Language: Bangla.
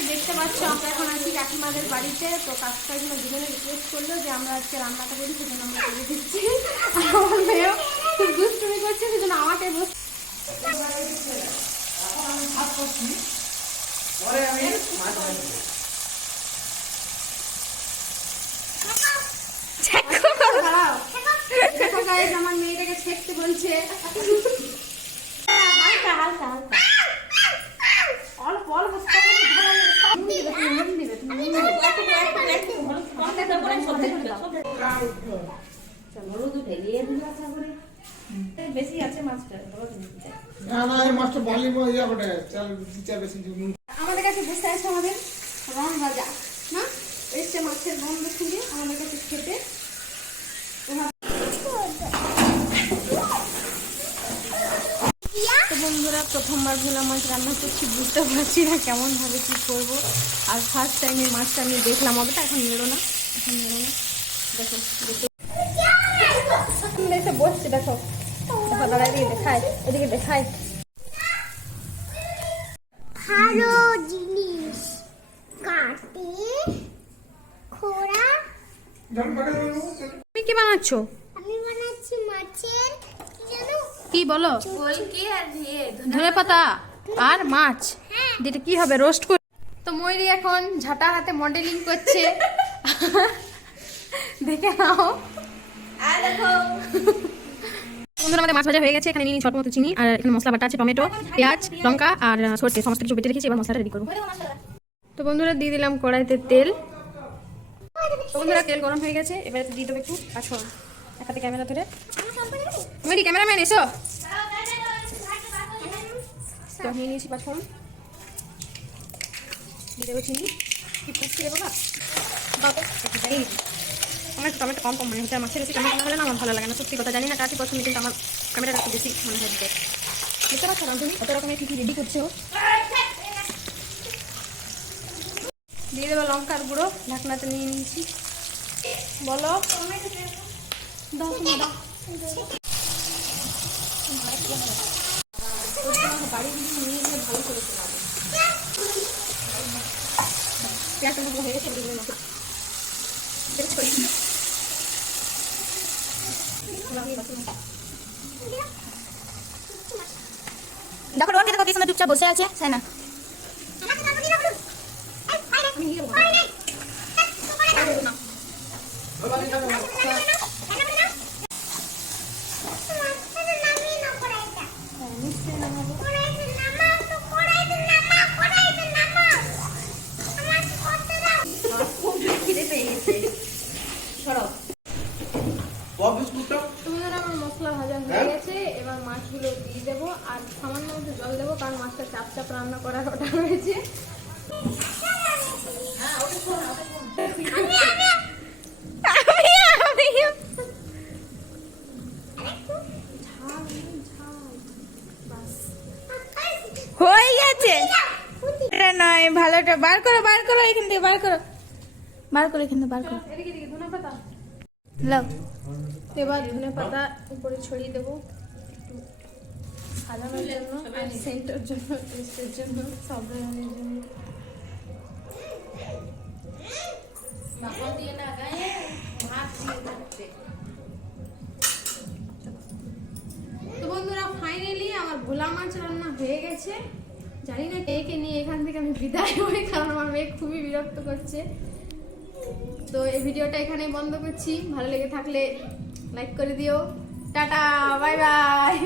থেকে দেখতে পাচ্ছ আমরা এখন আছি কাকিমাদের বাড়িতে। তো কাকিমার জন্য দুজনে রিকোয়েস্ট করলো যে আমরা আজকে রান্নাটা করি, সেজন্য আমরা করে দিচ্ছি। আর আমার মেয়েও খুব দুষ্টুমি করছে, সেজন্য আমাকে বসে আমার মেয়েটাকে ছেড়তে বলছে। হালকা হালকা হালকা অল্প অল্প বেশি আছে মাছটা। আমাদের কাছে বসে আছে আমাদের রং ভাজা না, এসছে মাছের গন্ধ শুনে আমাদের কাছে খেতে। তো বন্ধুরা প্রথমবার ভোলা মাছ রান্না করছি, বুঝতে পারছি না কেমন ভাবে কি করবো। আর ফার্স্ট টাইমে মাছটা আমি দেখলাম, অতটা এখন নেড়ো না, এখন নেড়ো না। দেখো দেখো বসছে, দেখো দেখো দাঁড়াই দিয়ে দেখায়, এদিকে দেখায় ভালো জিনিস কাটে খোড়া। তুমি কি বানাচ্ছো? আমি বানাচ্ছি মাছের কি জানো, কি বলো? কলকে আর ধনে পাতা আর মাছ, যেটা কি হবে রোস্ট করে। তো ময়ূরী এখন ঝাঁটা হাতে মডেলিং করছে, দেখে নাও। আর দেখো বন্ধুরা আমাদের মাছ ভাজা হয়ে গেছে। এখানে নিয়ে ছোট মতো চিনি, আর এখানে মশলা বাটা আছে, টমেটো, পেঁয়াজ, লঙ্কা আর সরষে, সমস্ত কিছু বেটে রেখেছি। এবার মশলাটা রেডি করবো। তো বন্ধুরা দিয়ে দিলাম কড়াইতে তেল। তো বন্ধুরা তেল গরম হয়ে গেছে, এবারে দিয়ে দেবো একটু পাঁচফোড়ন। এক হাতে ক্যামেরা ধরে, ময়ূরী ক্যামেরাম্যান এসো। তো নিয়ে নিয়েছি পাঁচফোড়ন, দিয়ে দেবো চিনি। কি পুষ্টি দেবো না, আমার একটু টমেটো কম কম মনে হচ্ছে। মাছের বেশি টমেটো না হলে না আমার ভালো লাগে না, সত্যি কথা। জানি না কাটি পছন্দ, কিন্তু আমার ক্যামেরাটা একটু বেশি মনে হয় দিতে। বুঝতে পারছো না তুমি কত রকমের কী কী রেডি করছো। দিয়ে দেবো লঙ্কার গুঁড়ো, ঢাকনাতে নিয়ে নিয়েছি। বলো দাও তুমি দাও। বাড়ি দিয়ে নিয়ে গিয়ে ভালো করে পেঁয়াজটা হয়ে গেছে, দেখো রোহন কত সময় চুপচাপ বসে আছে, তাই না? আমার মশলা ভাজা হয়ে গেছে, এবার মাছগুলো দিয়ে দেবো। আর সামান্য মতো জল দেবো, কারণ মাছটা চাপ চাপ রান্না করার ওটা রয়েছে। হয়ে গেছে। এটা নয়, ভালোটা বার করো, বার করো এখান থেকে, বার করো, বার করো এখান থেকে, বার করো। এদিকে দিকে ধনে পাতা, লাও। এবার ধনে পাতা উপরে ছড়িয়ে দেবো, একটু সাজানোর জন্য, আর সেন্টের জন্য, টেস্টের জন্য, সব ধরনের জন্য। তো বন্ধুরা ফাইনালি আমার ভোলা মাছ রান্না হয়ে গেছে। জানি না কে কে নিয়ে এখান থেকে আমি বিদায় হই, কারণ আমার মেয়ে খুবই বিরক্ত করছে। তো এই ভিডিওটা এখানেই বন্ধ করছি। ভালো লেগে থাকলে লাইক করে দিও। Tata, bye bye.